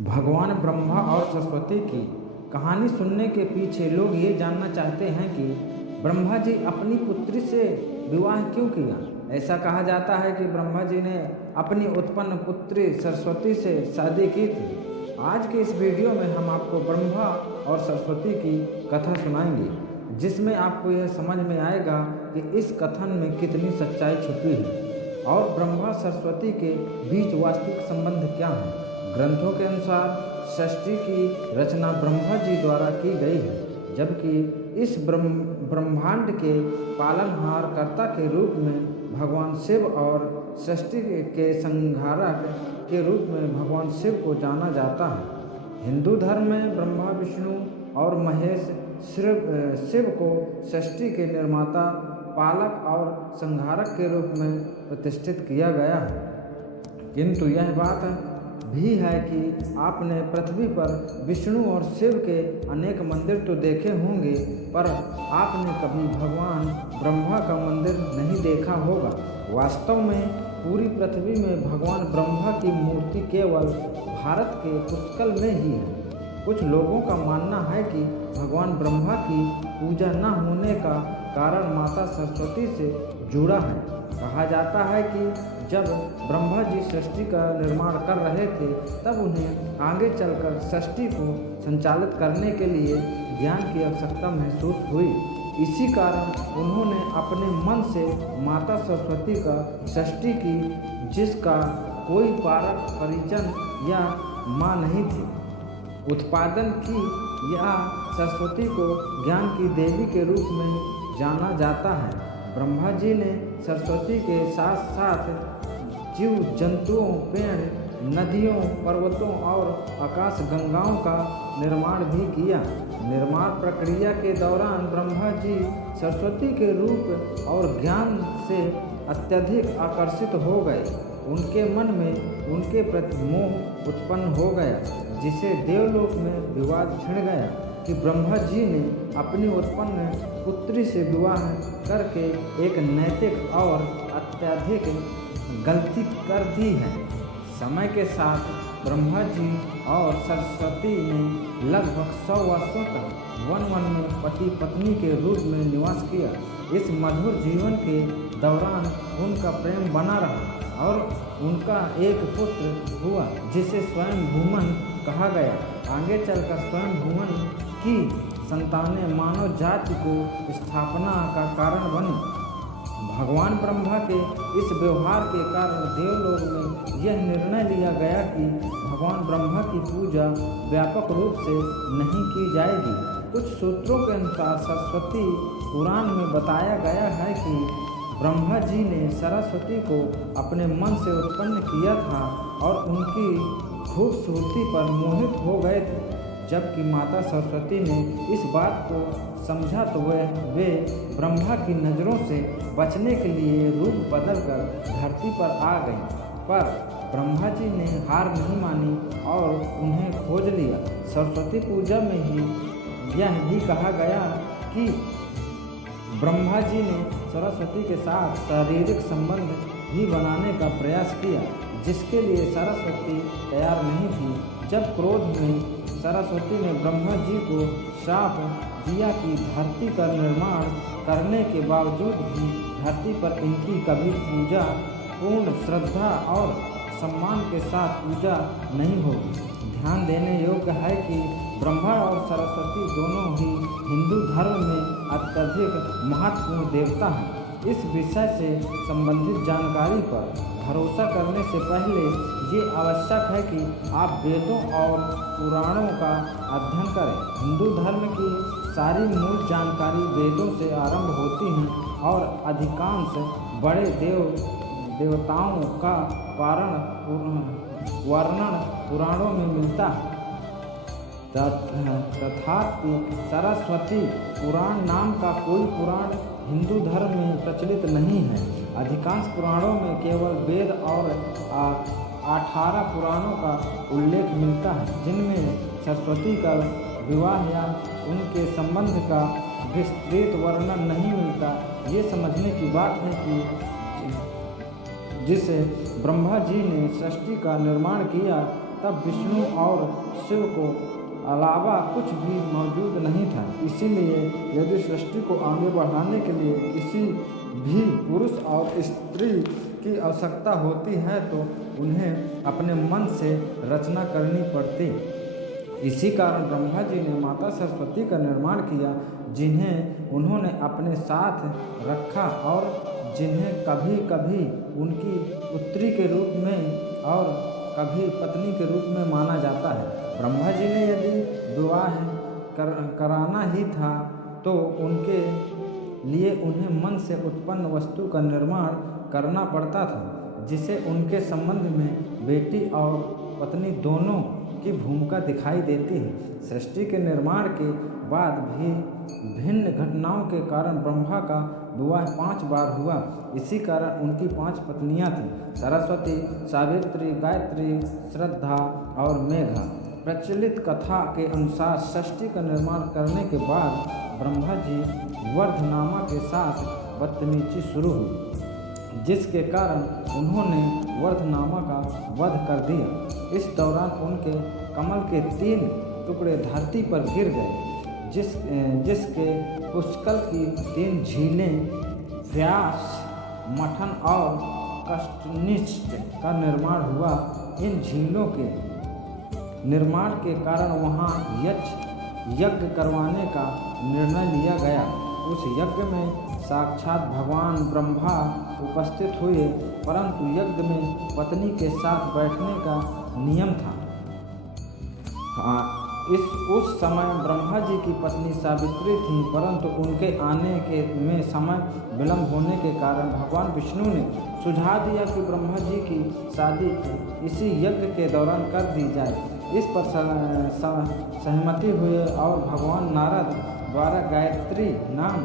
भगवान ब्रह्मा और सरस्वती की कहानी सुनने के पीछे लोग ये जानना चाहते हैं कि ब्रह्मा जी अपनी पुत्री से विवाह क्यों किया। ऐसा कहा जाता है कि ब्रह्मा जी ने अपनी उत्पन्न पुत्री सरस्वती से शादी की थी। आज के इस वीडियो में हम आपको ब्रह्मा और सरस्वती की कथा सुनाएंगे, जिसमें आपको यह समझ में आएगा कि इस कथन में कितनी सच्चाई छुपी है और ब्रह्मा सरस्वती के बीच वास्तविक संबंध क्या है। ग्रंथों के अनुसार सृष्टि की रचना ब्रह्मा जी द्वारा की गई है, जबकि इस ब्रह्मांड के पालनहार कर्ता के रूप में भगवान शिव और सृष्टि के संहारक के रूप में भगवान शिव को जाना जाता है। हिंदू धर्म में ब्रह्मा, विष्णु और महेश शिव को सृष्टि के निर्माता, पालक और संहारक के रूप में प्रतिष्ठित किया गया है। किंतु यह बात भी है कि आपने पृथ्वी पर विष्णु और शिव के अनेक मंदिर तो देखे होंगे, पर आपने कभी भगवान ब्रह्मा का मंदिर नहीं देखा होगा। वास्तव में पूरी पृथ्वी में भगवान ब्रह्मा की मूर्ति केवल भारत के उत्कल में ही है। कुछ लोगों का मानना है कि भगवान ब्रह्मा की पूजा न होने का कारण माता सरस्वती से जुड़ा है। कहा जाता है कि जब ब्रह्मा जी सृष्टि का निर्माण कर रहे थे, तब उन्हें आगे चलकर सृष्टि को संचालित करने के लिए ज्ञान की आवश्यकता महसूस हुई। इसी कारण उन्होंने अपने मन से माता सरस्वती का सृष्टि की, जिसका कोई पारक, परिजन या माँ नहीं थी, उत्पादन की। या सरस्वती को ज्ञान की देवी के रूप में जाना जाता है। ब्रह्मा जी ने सरस्वती के साथ साथ जीव जंतुओं, पेड़, नदियों, पर्वतों और आकाश गंगाओं का निर्माण भी किया। निर्माण प्रक्रिया के दौरान ब्रह्मा जी सरस्वती के रूप और ज्ञान से अत्यधिक आकर्षित हो गए। उनके मन में उनके प्रति मोह उत्पन्न हो गया, जिसे देवलोक में विवाद छिड़ गया कि ब्रह्मा जी ने अपनी उत्पन्न पुत्री से विवाह करके एक नैतिक और अत्यधिक गलती कर दी है। समय के साथ ब्रह्मा जी और सरस्वती ने लगभग 100 वर्षों तक वन में पति पत्नी के रूप में निवास किया। इस मधुर जीवन के दौरान उनका प्रेम बना रहा और उनका एक पुत्र हुआ, जिसे स्वयं भूमन कहा गया। आगे चलकर स्वयं भूमन की संतानें मानव जाति को स्थापना का कारण बनी। भगवान ब्रह्मा के इस व्यवहार के कारण देवलोक में यह निर्णय लिया गया कि भगवान ब्रह्मा की पूजा व्यापक रूप से नहीं की जाएगी। कुछ सूत्रों के अनुसार सरस्वती पुराण में बताया गया है कि ब्रह्मा जी ने सरस्वती को अपने मन से उत्पन्न किया था और उनकी खूबसूरती पर मोहित हो गए थे। जबकि माता सरस्वती ने इस बात को समझा तो वे ब्रह्मा की नज़रों से बचने के लिए रूप बदलकर धरती पर आ गईं। पर ब्रह्मा जी ने हार नहीं मानी और उन्हें खोज लिया। सरस्वती पूजा में ही यह भी कहा गया कि ब्रह्मा जी ने सरस्वती के साथ शारीरिक संबंध भी बनाने का प्रयास किया, जिसके लिए सरस्वती तैयार नहीं थी। जब क्रोध में सरस्वती ने ब्रह्मा जी को श्राप दिया कि धरती का निर्माण करने के बावजूद भी धरती पर इनकी कभी पूजा पूर्ण श्रद्धा और सम्मान के साथ पूजा नहीं होगी। ध्यान देने योग्य है कि ब्रह्मा और सरस्वती दोनों ही हिंदू धर्म में अत्यधिक महत्वपूर्ण देवता हैं। इस विषय से संबंधित जानकारी पर भरोसा करने से पहले ये आवश्यक है कि आप वेदों और पुराणों का अध्ययन करें। हिंदू धर्म की सारी मूल जानकारी वेदों से आरंभ होती हैं और अधिकांश बड़े देवताओं का वर्णन पुराणों में मिलता है। तथापि सरस्वती पुराण नाम का कोई पुराण हिंदू धर्म में प्रचलित नहीं है। अधिकांश पुराणों में केवल वेद और 18 पुराणों का उल्लेख मिलता है, जिनमें सरस्वती का विवाह या उनके संबंध का विस्तृत वर्णन नहीं मिलता। ये समझने की बात है कि जिस ब्रह्मा जी ने सृष्टि का निर्माण किया तब विष्णु और शिव को अलावा कुछ भी मौजूद नहीं था। इसीलिए यदि सृष्टि को आगे बढ़ाने के लिए किसी भी पुरुष और स्त्री की आवश्यकता होती है तो उन्हें अपने मन से रचना करनी पड़ती। इसी कारण ब्रह्मा जी ने माता सरस्वती का निर्माण किया, जिन्हें उन्होंने अपने साथ रखा और जिन्हें कभी कभी उनकी पुत्री के रूप में और कभी पत्नी के रूप में माना जाता है। ब्रह्मा जी ने यदि विवाह कराना ही था तो उनके लिए उन्हें मन से उत्पन्न वस्तु का निर्माण करना पड़ता था, जिसे उनके संबंध में बेटी और पत्नी दोनों की भूमिका दिखाई देती है। सृष्टि के निर्माण के बाद भी भिन्न घटनाओं के कारण ब्रह्मा का विवाह 5 बार हुआ। इसी कारण उनकी 5 पत्नियां थीं: सरस्वती, सावित्री, गायत्री, श्रद्धा और मेघा। प्रचलित कथा के अनुसार सृष्टि का निर्माण करने के बाद ब्रह्मा जी वर्धनामा के साथ बदतमीजी शुरू हुई, जिसके कारण उन्होंने वर्धनामा का वध कर दिया। इस दौरान उनके कमल के 3 टुकड़े धरती पर गिर गए, जिसके पुष्कर की 3 झीलें व्यास, मथन और कष्टनिष्ठ का निर्माण हुआ। इन झीलों के निर्माण के कारण वहाँ यज्ञ करवाने का निर्णय लिया गया। उस यज्ञ में साक्षात भगवान ब्रह्मा उपस्थित हुए, परंतु यज्ञ में पत्नी के साथ बैठने का नियम था। उस समय ब्रह्मा जी की पत्नी सावित्री थी, परंतु उनके आने में समय विलंब होने के कारण भगवान विष्णु ने सुझाव दिया कि ब्रह्मा जी की शादी इसी यज्ञ के दौरान कर दी जाए। इस पर सहमति हुए और भगवान नारद द्वारा गायत्री नाम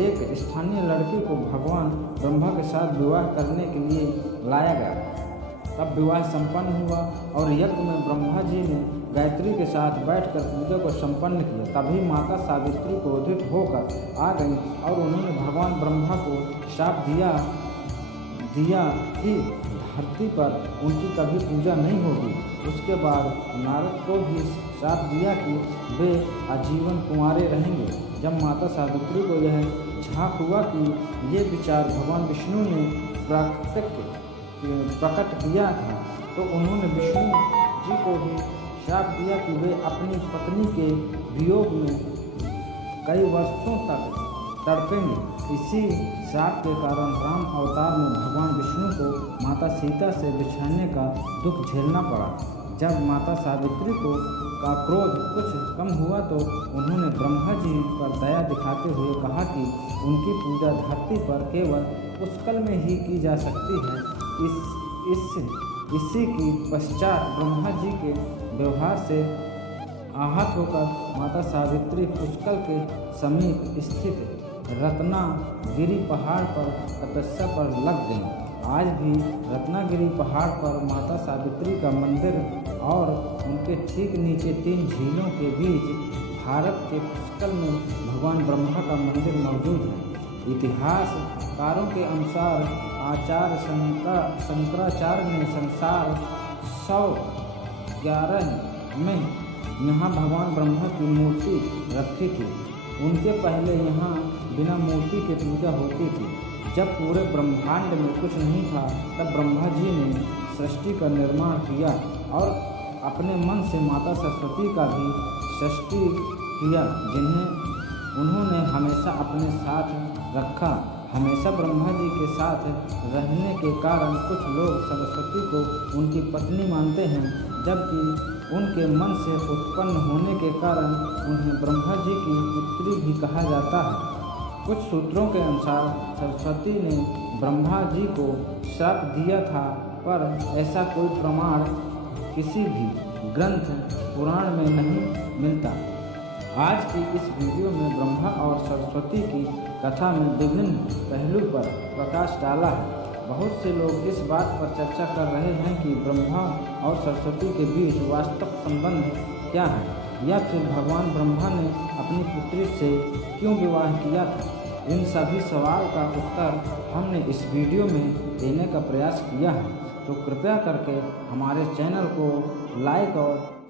एक स्थानीय लड़की को भगवान ब्रह्मा के साथ विवाह करने के लिए लाया गया। तब विवाह संपन्न हुआ और यज्ञ में ब्रह्मा जी ने गायत्री के साथ बैठकर पूजा को संपन्न किया। तभी माता सावित्री क्रोधित होकर आ गई और उन्होंने भगवान ब्रह्मा को शाप दिया कि धरती पर उनकी कभी पूजा नहीं होगी। उसके बाद नारद को भी श्राप दिया कि वे आजीवन कुंवारे रहेंगे। जब माता सावित्री को यह झांक हुआ कि ये विचार भगवान विष्णु ने प्रकट किया था, तो उन्होंने विष्णु जी को भी श्राप दिया कि वे अपनी पत्नी के वियोग में कई वर्षों तक तड़पेंगे। इसी श्राप के कारण राम अवतार में भगवान विष्णु को माता सीता से बिछड़ने का दुख झेलना पड़ा। जब माता सावित्री का क्रोध कुछ कम हुआ तो उन्होंने ब्रह्मा जी पर दया दिखाते हुए कहा कि उनकी पूजा धरती पर केवल पुष्कर में ही की जा सकती है। इसी की पश्चात ब्रह्मा जी के व्यवहार से आहत होकर माता सावित्री पुष्कर के समीप स्थित रत्नागिरी पहाड़ पर तपस्या पर लग गईं। आज भी रत्नागिरी पहाड़ पर माता सावित्री का मंदिर और उनके ठीक नीचे 3 झीलों के बीच भारत के पुष्कर में भगवान ब्रह्मा का मंदिर मौजूद है। इतिहासकारों के अनुसार आचार्य शंकराचार्य ने संसार 111 में यहाँ भगवान ब्रह्मा की मूर्ति रखी थी। उनके पहले यहाँ बिना मूर्ति के पूजा होती थी। जब पूरे ब्रह्मांड में कुछ नहीं था, तब ब्रह्मा जी ने सृष्टि का निर्माण किया और अपने मन से माता सरस्वती का भी सृष्टि किया, जिन्हें उन्होंने हमेशा अपने साथ रखा। हमेशा ब्रह्मा जी के साथ रहने के कारण कुछ लोग सरस्वती को उनकी पत्नी मानते हैं, जबकि उनके मन से उत्पन्न होने के कारण उन्हें ब्रह्मा जी की पुत्री भी कहा जाता है। कुछ सूत्रों के अनुसार सरस्वती ने ब्रह्मा जी को श्राप दिया था, पर ऐसा कोई प्रमाण किसी भी ग्रंथ पुराण में नहीं मिलता। आज की इस वीडियो में ब्रह्मा और सरस्वती की कथा में विभिन्न पहलू पर प्रकाश डाला है। बहुत से लोग इस बात पर चर्चा कर रहे हैं कि ब्रह्मा और सरस्वती के बीच वास्तव संबंध क्या है, या फिर भगवान ब्रह्मा ने अपनी पुत्री से क्यों विवाह किया था। इन सभी सवाल का उत्तर हमने इस वीडियो में देने का प्रयास किया है। तो कृपया करके हमारे चैनल को लाइक और